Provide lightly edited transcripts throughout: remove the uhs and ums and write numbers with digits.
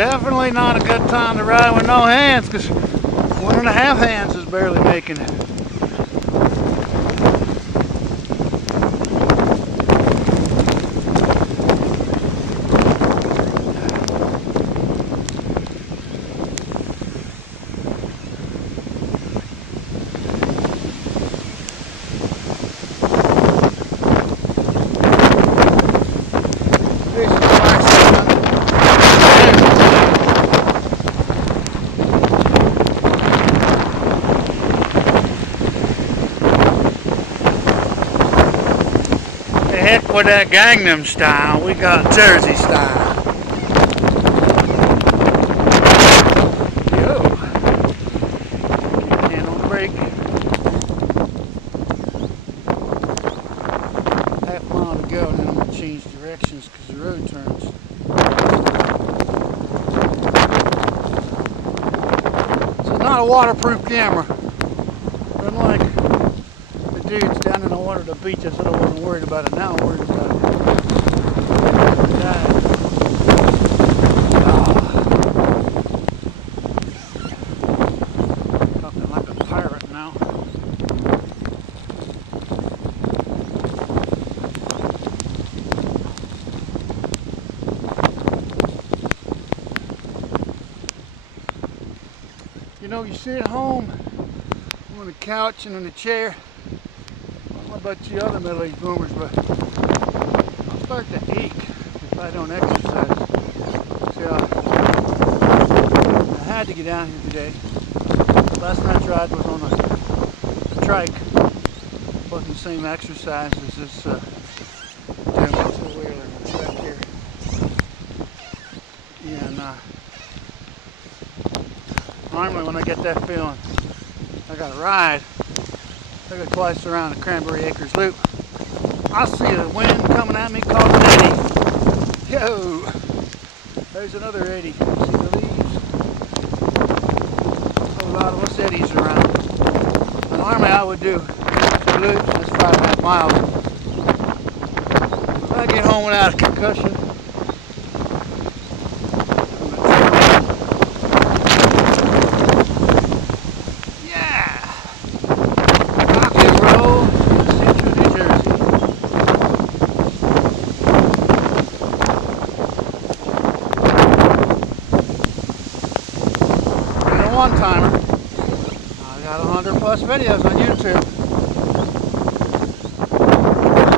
Definitely not a good time to ride with no hands, because 1.5 hands is barely making it. Heck with that Gangnam style, we got Jersey style. Yo, hand on the brake. Half mile to go, and then I'm going to change directions because the road turns. So it's not a waterproof camera. Unlike the dudes down in the water at the beach, I said I wasn't worried about it. Now I'm worried about it. Talking like a pirate now. You know, you sit at home on the couch and in the chair. I don't know about you other middle-aged boomers, but I'll start to ache if I don't exercise. So I had to get down here today. Last night's ride was on a trike. It wasn't the same exercise as this two-wheeler back here. And normally when I get that feeling, I got to ride. I go twice around the Cranbury Acres Loop. I see the wind coming at me causing an eddy. Yo! There's another eddy. See the leaves? A whole lot of us eddies around. And normally I would do 2 loops, that's 5.5 miles. If I get home without a concussion, one-timer. I got 100+ videos on YouTube.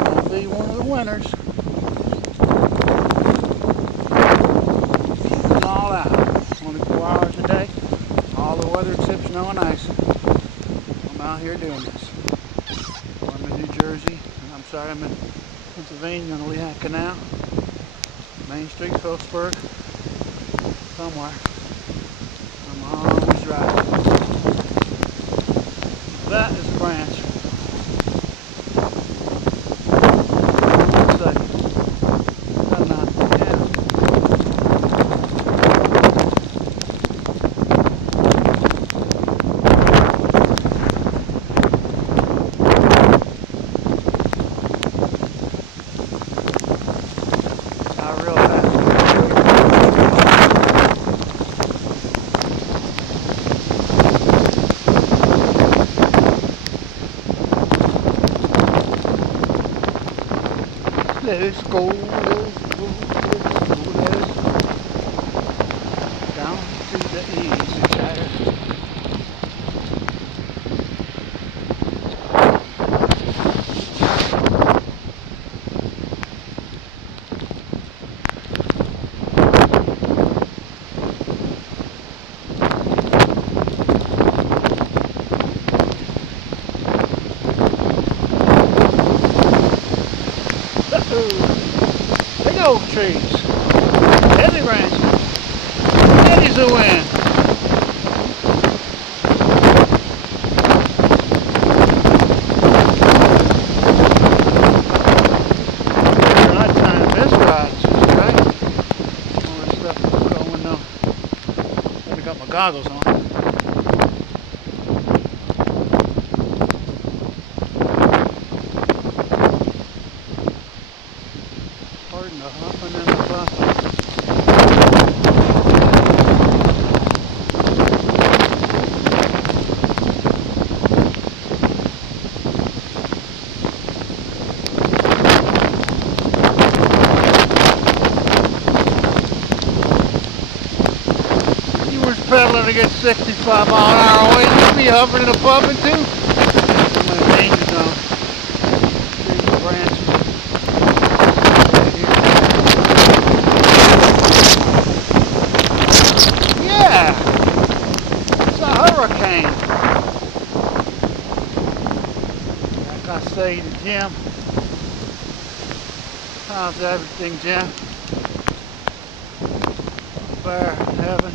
I'll be one of the winners. Keeping all out. 24 hours a day. All the weather except snow and ice. I'm out here doing this. I'm in New Jersey. I'm sorry, I'm in Pennsylvania on the Lehigh Canal. Main Street, Phillipsburg. Somewhere. Always right. That is a branch. Let's go, let's go, down to the easy side. Big oak trees, heavy branches, eddies of wind. Nighttime best rides, right? All this stuff going on. I got my goggles on. Pardon the humping and the bumping. 65 mile an hour wind. You'd be hovering and bumping too. I'm in a danger zone. Trees and branches. Yeah! It's a hurricane. Like I say to Jim, how's everything, Jim? Fire in heaven.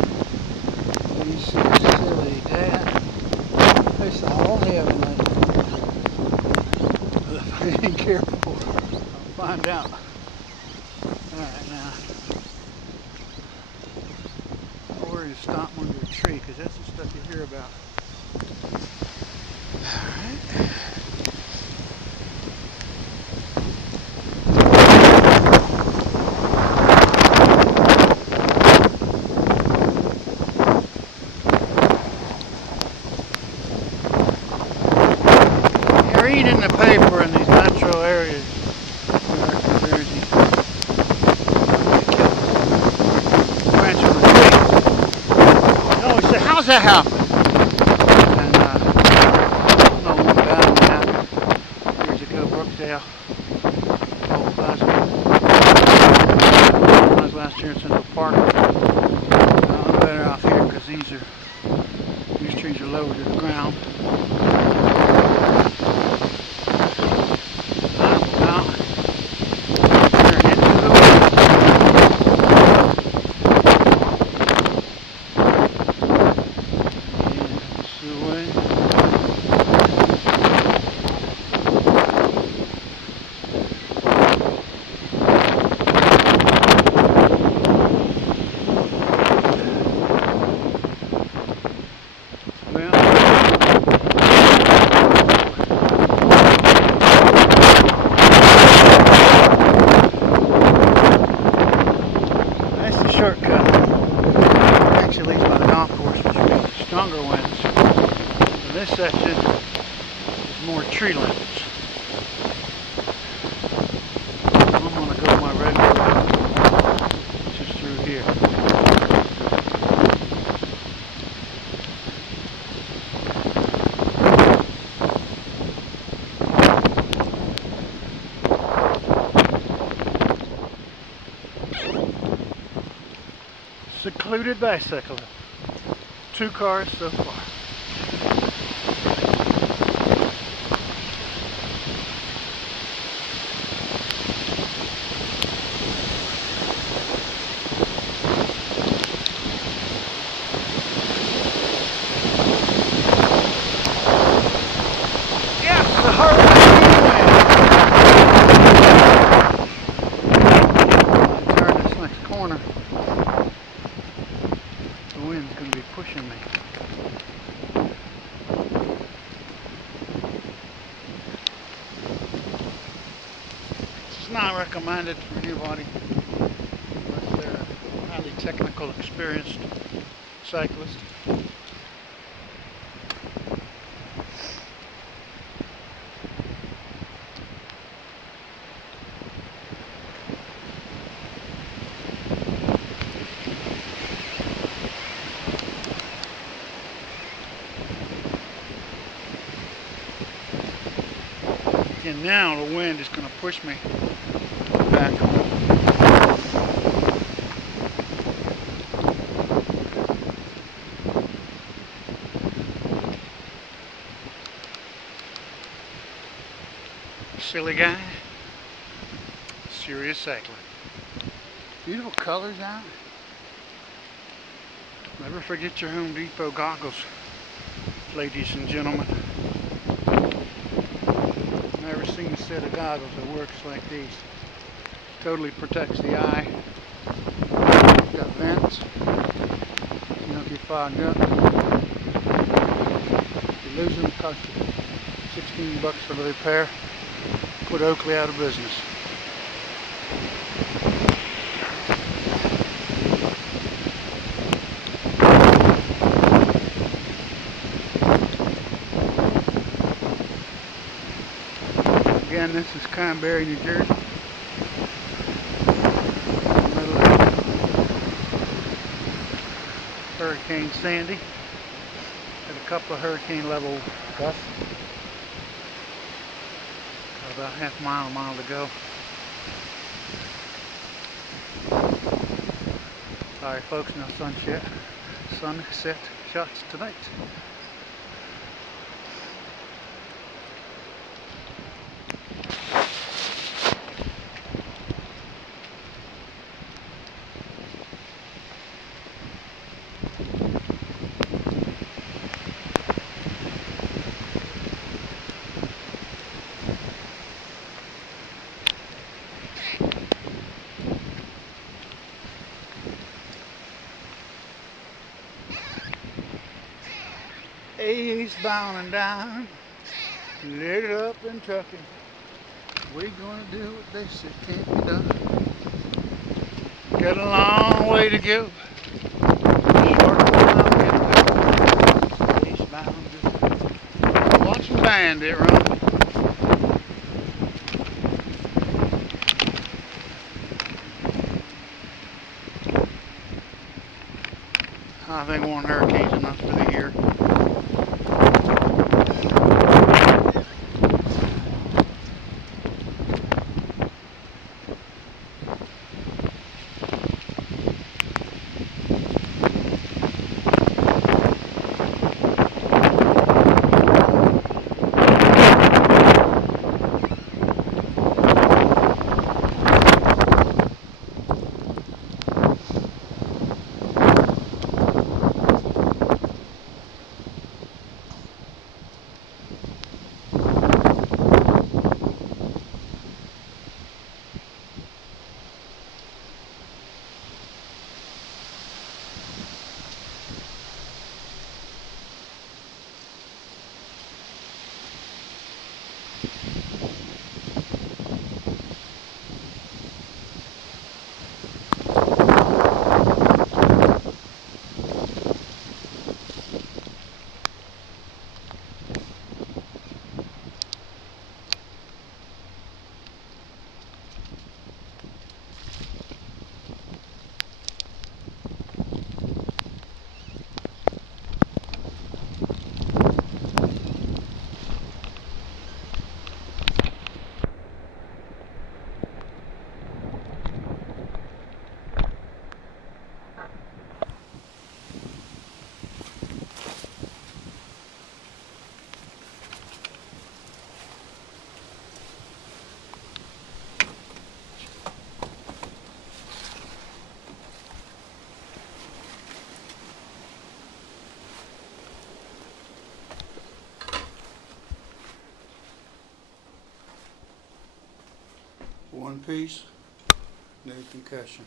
You silly dad. It's all heaven. If I ain't careful, I'll find out. Alright, now. I'll worry to stop under a tree because that's the stuff you hear about. Alright. Read in the paper in these metro areas in New Jersey. Branch on the tree. You always say, how's that happen? And I don't know one bad one happened years ago, Brookdale. Old Buzzard. I was last year in Central Park. I'm better off here because these trees are lower to the ground. Shortcut actually leads by the golf course, which means stronger winds. So this section is more tree limbs. I'm going to go my regular route, which is through here. Secluded bicycle. 2 cars so far. Yeah, it's a hurricane. Turn this next corner. The wind's going to be pushing me. It's not recommended for anybody unless they're a highly technical, experienced cyclist. And now the wind is going to push me back. Silly guy. Serious cycling. Beautiful colors out. Never forget your Home Depot goggles, ladies and gentlemen. Never seen a set of goggles that works like these. Totally protects the eye. Got vents. You know, if you're fogged up, if you lose them, it costs you $16 for the repair. Put Oakley out of business. Again, this is Cranbury, New Jersey. Middle of Hurricane Sandy. couple of hurricane level gusts. Got about half a mile to go. Sorry folks, no sunset shots tonight. Eastbound and down, let it up and trucking. We're gonna do what they said can't be done. Got a long way to go. Short mile to go. Eastbound, just watching Bandit run. I think one hurricane's enough for the year. One piece, no concussion.